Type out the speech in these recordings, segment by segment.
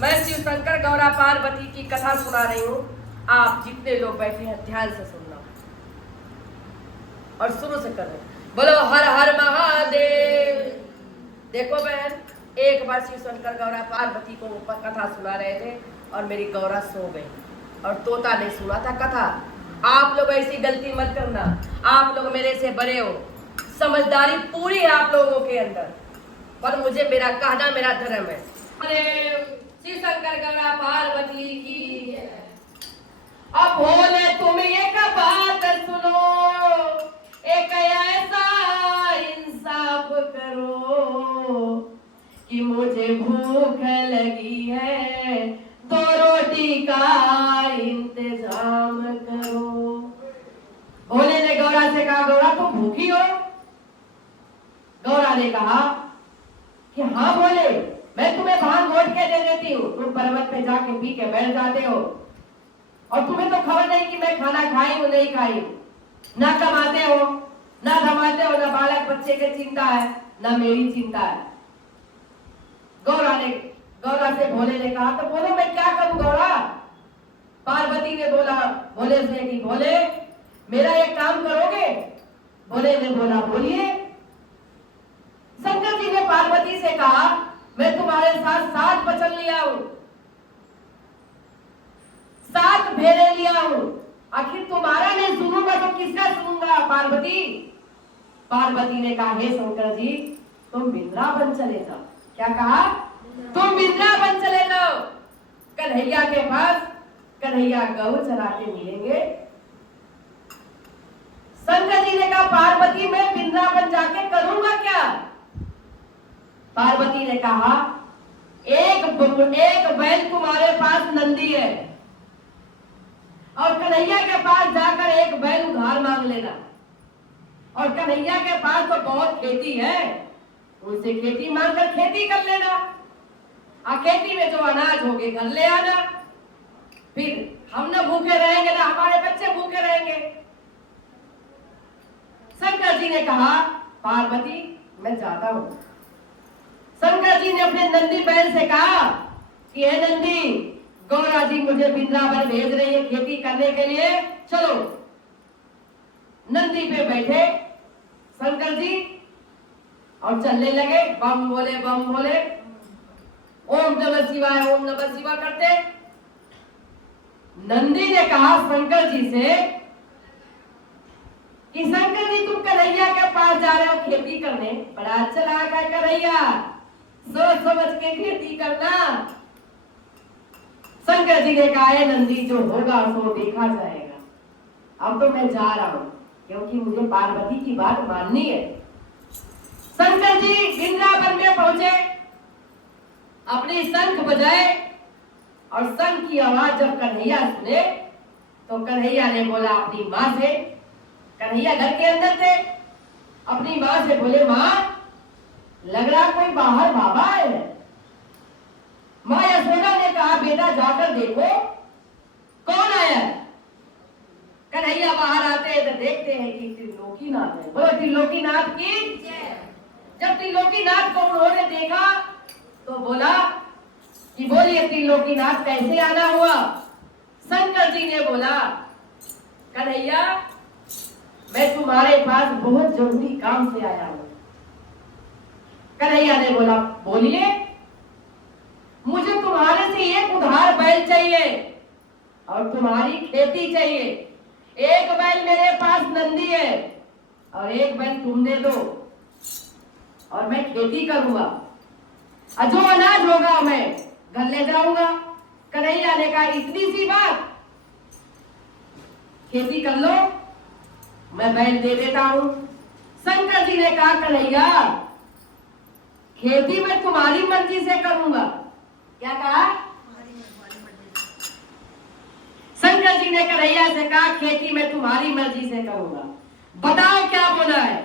मैं शिव शंकर गौरा पार्वती की कथा सुना रही हूँ। आप जितने लोग बैठे हैं ध्यान से सुनना और शुरू से कर रहे हैं। बोलो हर हर महादेव। देखो बहन, एक बार शिव शंकर गौरा पार्वती को ऊपर कथा सुना रहे थे और मेरी गौरा सो गई और तोता ने सुना था कथा। आप लोग ऐसी गलती मत करना, आप लोग मेरे से बड़े हो, समझदारी पूरी है आप लोगों के अंदर, पर मुझे मेरा कहना मेरा धर्म है। शिव शंकर गौरा पार्वती की। अब भोले तुम एक बात सुनो, एक ऐसा इंसाफ करो कि मुझे भूख लगी है तो रोटी का इंतजाम करो। भोले ने गौरा से कहा, गौरा तुम भूखी हो? गौरा ने कहा कि हाँ भोले, मैं तुम्हें भांग घोट के दे देती हूँ, तुम पर्वत पे जाके पी के बैठ जाते हो और तुम्हें तो खबर नहीं कि मैं खाना खाई हूँ नहीं खाई हूँ। ना कमाते हो, ना धमाते हो, ना बालक बच्चे की चिंता है, ना मेरी चिंता है। गौरा से भोले ने कहा, तो बोलो मैं क्या करूं गौरा? पार्वती ने बोला भोले से कि भोले मेरा एक काम करोगे? भोले ने बोला बोलिए। शंकर जी ने पार्वती से कहा, मैं तुम्हारे साथ 7 वचन लिया हूं, 7 फेरे लिया हूं, आखिर तुम्हारा नहीं सुनूंगा तो किसका सुनूंगा पार्वती? पार्वती ने कहा, हे शंकर जी तुम वृंदावन चले जाओ। क्या कहा? तुम वृंदावन चले जाओ, कन्हैया के पास कन्हैया गौ चराते मिलेंगे। शंकर जी ने कहा, पार्वती मैं वृंदावन जाके करूंगा क्या? पार्वती ने कहा, एक बैल तुम्हारे पास नंदी है और कन्हैया के पास जाकर एक बैल उधार मांग लेना, और कन्हैया के पास तो बहुत खेती है, उनसे खेती मांगकर खेती कर लेना, और खेती में जो अनाज होगे घर ले आना, फिर हम न भूखे रहेंगे ना हमारे बच्चे भूखे रहेंगे। शंकर जी ने कहा, पार्वती मैं जाता हूं। शंकर जी ने अपने नंदी बैल से कहा कि हे नंदी, गौरा जी मुझे वृंदावन भेज रही है खेती करने के लिए, चलो। नंदी पे बैठे शंकर जी और चलने लगे, बम बोले बम बोले, ओम नमः शिवाय ओम नमः शिवाय करते। नंदी ने कहा शंकर जी से कि शंकर जी तुम कन्हैया के पास जा रहे हो खेती करने, बड़ा अच्छा लगा कन्हैया, सोच समझ के खेती करना। शंकर जी ने कहा, नंदी जो होगा सो देखा जाएगा, अब तो मैं जा रहा हूं क्योंकि मुझे पार्वती की बात माननी है। शंकर जी वृंदावन में पहुंचे, अपनी शंख बजाए और शंख की आवाज जब कन्हैया सुने तो कन्हैया ने बोला अपनी माँ से, कन्हैया घर के अंदर थे, अपनी माँ से बोले, माँ लग रहा कोई बाहर बाबा है। माँ यशोदा ने कहा, बेटा जाकर देखो कौन आया। कन्हैया बाहर आते हैं तो देखते हैं कि त्रिलोकीनाथ है। बोलो त्रिलोकीनाथ की। जब त्रिलोकीनाथ को उन्होंने देखा तो बोला कि बोलिए त्रिलोकीनाथ कैसे आना हुआ? शंकर जी ने बोला, कन्हैया मैं तुम्हारे पास बहुत जरूरी काम से आया हूं। कन्हैया ने बोला बोलिए। मुझे तुम्हारे से एक उधार बैल चाहिए और तुम्हारी खेती चाहिए। एक बैल मेरे पास नंदी है और एक बैल तुम दे दो और मैं खेती करूंगा, और जो अनाज होगा मैं घर ले जाऊंगा। कन्हैया ने कहा, इतनी सी बात, खेती कर लो, मैं बैल दे देता हूं। शंकर जी ने कहा, कन्हैया खेती मैं तुम्हारी मर्जी से करूंगा। क्या कहा? शंकर जी ने कन्हैया से कहा, खेती मैं तुम्हारी मर्जी से करूंगा, बताओ क्या बोला है?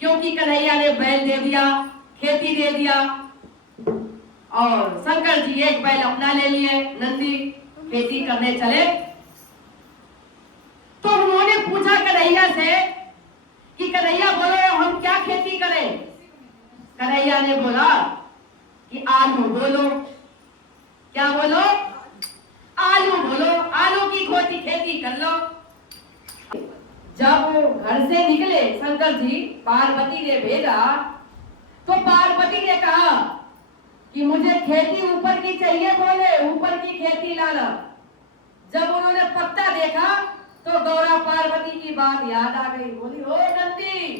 क्योंकि कन्हैया ने बैल दे दिया, खेती दे दिया, और शंकर जी एक बैल अपना ले लिए, नंदी खेती करने चले। तो उन्होंने पूछा कन्हैया से कि कन्हैया बोलो हम क्या खेती करें? कन्हैया ने बोला कि आलू बोलो। क्या बोलो? आलू बोलो, आलू की खेती कर लो। जब घर से निकले शंकर जी, पार्वती ने भेजा, तो पार्वती ने कहा कि मुझे खेती ऊपर की चाहिए, बोले ऊपर की खेती लाना। जब उन्होंने पत्ता देखा तो गौरा पार्वती की बात याद आ गई, बोली ओ नंदी,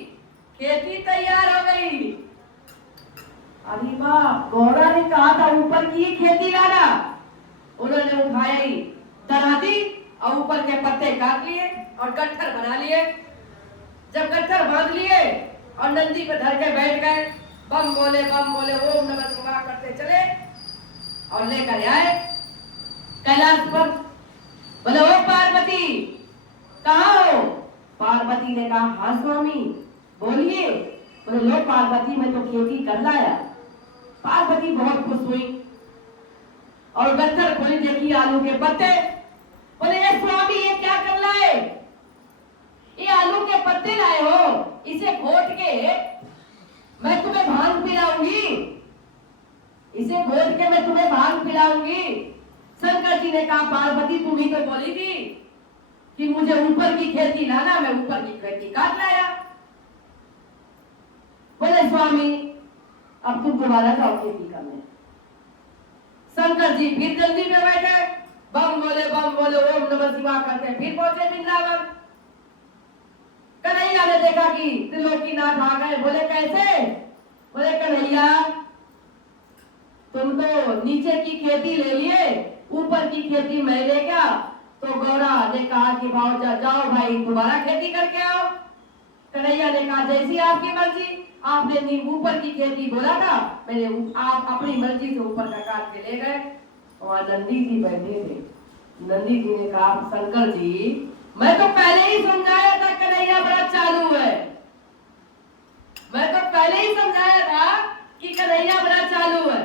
खेती तैयार हो गई। अरे वाह, गौरा ने कहा था ऊपर की खेती लाना। उन्होंने उठाया ही दराती और ऊपर के पत्ते काट लिए और गट्ठर बना लिए। जब गट्ठर बांध लिए और नंदी पे धर के बैठ गए, बम बोले ओम नमः शिवाय करते चले और लेकर आए कैलाश पर। बोले ओ पार्वती, कहाँ हो? पार्वती ने कहा हाँ स्वामी बोलिए। बोले लो पार्वती, मैं तो खेती कर लाया। पार्वती बहुत खुश हुई और गट्ठर खोली, देखी आलू के पत्ते। बोले ये स्वामी, ये क्या कर लाए? ये आलू के पत्ते लाए हो, इसे घोट के मैं तुम्हें भांग पिलाऊंगी, इसे घोट के मैं तुम्हें भांग पिलाऊंगी। शंकर जी ने कहा पार्वती, तुम ही तो बोली थी कि मुझे ऊपर की खेती लाना, मैं ऊपर की खेती काट लाया। बोले स्वामी, अब तुम दोबारा जाओ खेती करने। शंकर जी फिर जल्दी में बैठे, बम बोले ओम नमः शिवाय करते फिर पहुंचे वृंदावन। कन्हैया ने देखा कि त्रिलोकीनाथ आ गए। बोले कैसे? बोले कन्हैया, तुम तो नीचे की खेती ले लिए, ऊपर की खेती मैं ले गया। तो गौरा ने कहा कि जाओ भाई दोबारा खेती करके आओ। कन्हैया ने कहा जैसी आपकी मर्जी, आपने ऊपर की खेती बोला था, मैंने आप अपनी मर्जी से ऊपर का काट के ले गए। और नंदी जी बैठे थे। नंदी जी ने कहा शंकर जी, मैं तो पहले ही समझाया था कन्हैया बड़ा चालू है, मैं तो पहले ही समझाया था कि कन्हैया बड़ा चालू है।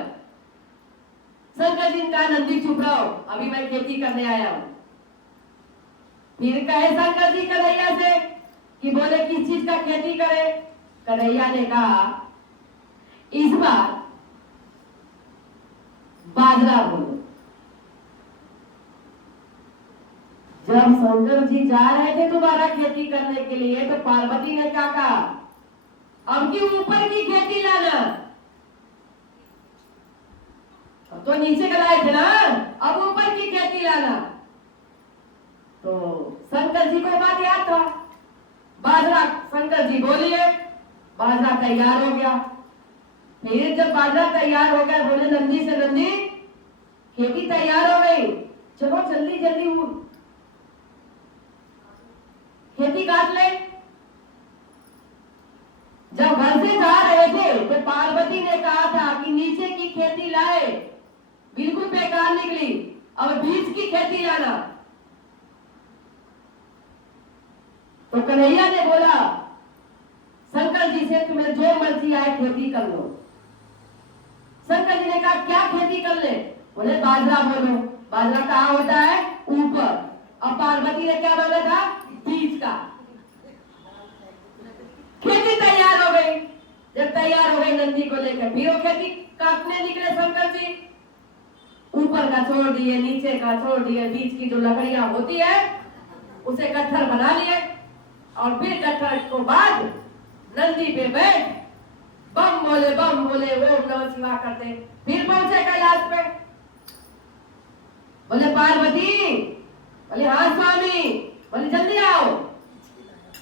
शंकर जी ने कहा नंदी चुप रहो, अभी मैं खेती करने आया हूं। फिर कहे शंकर जी कन्हैया से कि बोले किस चीज का खेती करे? कन्हैया ने कहा इस बार बाजरा बोलो। जब शंकर जी जा रहे थे दोबारा खेती करने के लिए, तो पार्वती ने क्या कहा? अब की ऊपर की खेती लाना। तो नीचे का लाए थे ना, अब ऊपर की खेती लाना। तो शंकर जी को बात याद था। बाजरा शंकर जी बोलिए, बाजरा तैयार हो गया। फिर जब बाजरा तैयार हो गया, बोले नंदी से नंदी, खेती तैयार हो गई, चलो जल्दी जल्दी खेती काट ले। जब घर से जा रहे थे तो पार्वती ने कहा था कि नीचे की खेती लाए, बिल्कुल बेकार निकली, अब बीच की खेती लाना। तो कन्हैया ने बोला शंकर जी से तुम्हें जो मर्जी आए खेती कर लो। शंकर जी ने कहा क्या खेती कर ले? बोले बाजरा बोलो। बाजरा कहाँ होता है? ऊपर। अब पार्वती ने क्या बोला था? बीज का। खेती तैयार हो गई। जब तैयार हो गई नंदी को लेकर फिर वो खेती काटने निकले शंकर जी। ऊपर का छोड़ दिए, नीचे का छोड़ दिए, बीच की जो लकड़ियां होती है उसे गट्ठर बना लिए और फिर गट्ठर को बाद नंदी पे बैठ बम बोले ओम नमः शिवाय करते फिर पहुंचे कैलाश पे। बोले पार्वती, बोले हाँ स्वामी, बोले जल्दी आओ,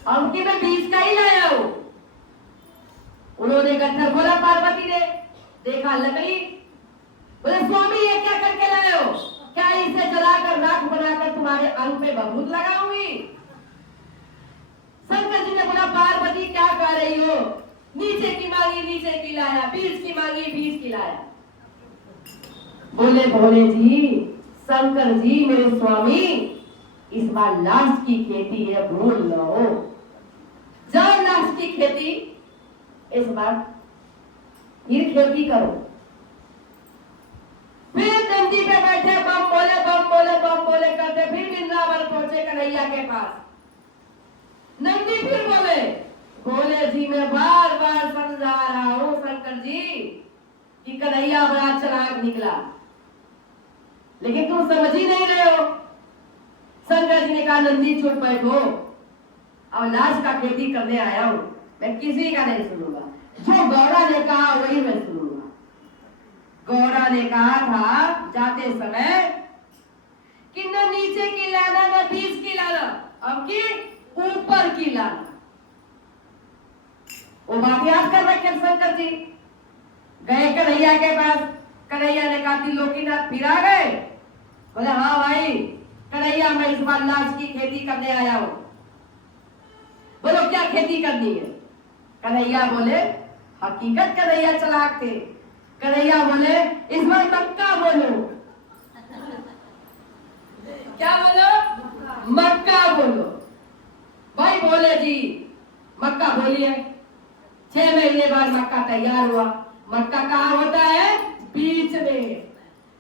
अब की मैं बीज का ही लाया हूं। उन्होंने गट्ठर खोला, पार्वती ने देखा लकड़ी। बोले स्वामी ये क्या करके लाए हो? क्या इसे जलाकर राख बनाकर तुम्हारे अंग पे बबूत लगाऊंगी? शंकर जी ने बोला पार्वती क्या कर रही हो? नीचे की मांगी नीचे की लाया, बीज की मांगी बीज की लाया। बोले भोले जी, शंकर जी मेरे स्वामी, इस बार लास्ट की खेती है, भूल लो, जाओ लास्ट की खेती इस बार फिर खेती करो। फिर नंदी पे बैठे बम बोले करते फिर वृंदावन पहुंचे कन्हैया के पास। नंदी फिर बोले जी मैं बार बार समझा रहा हूं शंकर जी कि कन्हैया बड़ा चालाक निकला, लेकिन तुम समझ ही नहीं रहे हो। शंकर जी ने कहा नंदी चुप बैठो, अब लाश का खेती करने आया हूं, मैं किसी का नहीं सुनूंगा, जो गौरा ने कहा वही मैं सुनूंगा। गौरा ने कहा था जाते समय कि न नीचे की लाना न बीच की लाना, अब की ऊपर की लाना। वो बात याद कर रखे शंकर जी। गए कन्हैया के पास, कन्हैया ने कहा त्रिलोकीनाथ फिर आ गए? बोले हाँ भाई कन्हैया, मैं इस बार लाश की खेती करने आया हूं। बोलो क्या खेती करनी है? कन्हैया बोले, हकीकत कन्हैया चालाक थे। कन्हैया बोले इस बार मक्का बोलो। क्या बोलो? मक्का बोलो। भाई बोले जी मक्का बोलिए। 6 महीने बाद मक्का तैयार हुआ। मक्का कहाँ होता है? बीच में।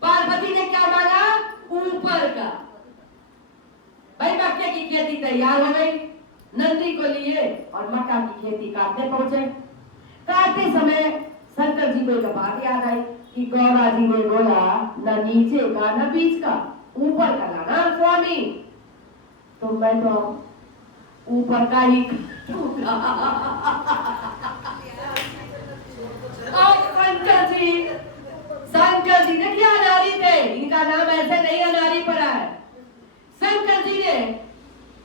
पार्वती ने क्या मांगा? ऊपर का। भाई मक्के की खेती तैयार हो गई, नंदी को लिए और मक्का की खेती काटने पहुंचे। काटते समय शंकर जी को एक बात याद आई कि गौरा जी ने बोला न नीचे का न बीच का, ऊपर का लाना स्वामी। तो मैं तो ऊपर का ही शंकर जी ने क्या अनारी थे, इनका नाम ऐसे नहीं अनारी पड़ा है। शंकर जी ने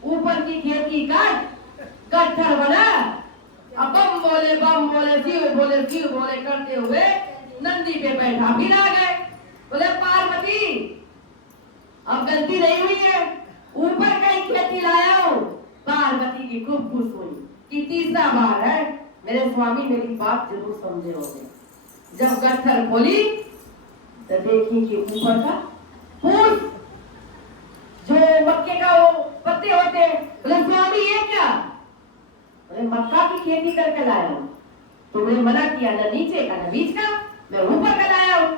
ऊपर की खेती काट गट्ठर बना, अब बम बोले शिव बोले करते हुए नंदी पे बैठा भी आ गए। बोले पार्वती अब गलती नहीं हुई है, ऊपर का ही खेती लाया हूं। पार्वती की खूब खुश हुई कि तीसरा बार है, मेरे स्वामी मेरी बात जरूर समझे होंगे। जब गट्ठर खोली तो देखी कि ऊपर का फूल जो मक्के का वो पत्ते होते, बोले स्वामी ये क्या? बोले मक्का की खेती करके लाया हूं, तुमने मना किया न नीचे का न बीच का, मैं ऊपर का लाया हूं।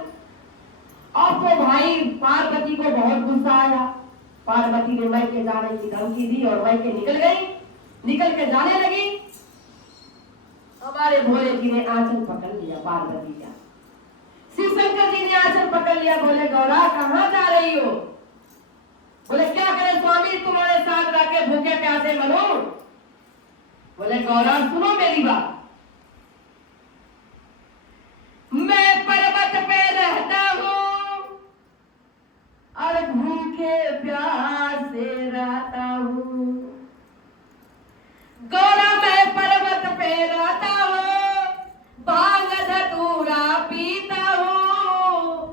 अब तो भाई पार्वती को बहुत गुस्सा आया। पार्वती ने मैके जाने की धमकी दी और मैके निकल गई। निकल के जाने लगी, हमारे भोले जी ने आंचल पकड़ लिया पार्वती का। शिव शंकर जी ने आंचल पकड़ लिया। बोले गौरा कहां जा रही हो? बोले क्या करे स्वामी, तुम्हारे साथ रह के भूखे प्यासे मरो। बोले गौरा सुनो मेरी बात, मैं पर्वत पे रहता हूं और भूखे प्यासे रहता हूं। गौरा मैं पर्वत पे रहता हूं, भांग धतूरा पीता हूं,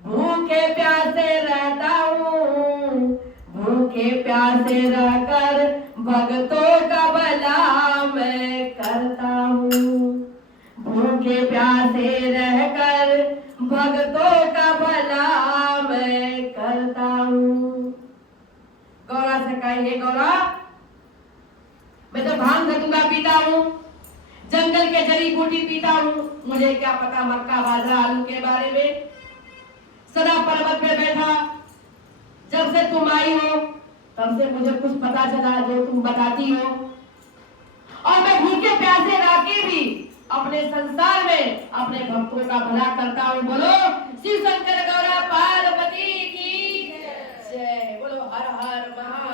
भूखे प्यासे रहता हूं, भूखे प्यासे रहकर भक्तों का भला मैं करता हूं, भूखे प्यासे रहकर भक्तों का भला मैं करता हूं। गौरा से कहे गौरा मैं तो भांग धतूरा पीता हूं, जंगल के जड़ी बूटी पीता हूं, मुझे क्या पता मक्का बाजरा आलू के बारे में। सदा पर्वत पे बैठा, जब से तुम आई हो तब से मुझे कुछ पता चला जो तुम बताती हो, और मैं भूखे प्यासे रह के भी अपने संसार में अपने भक्तों का भला करता हूं। बोलो शिव शंकर गौरा पार्वती की जय। बोलो हर हर महादेव।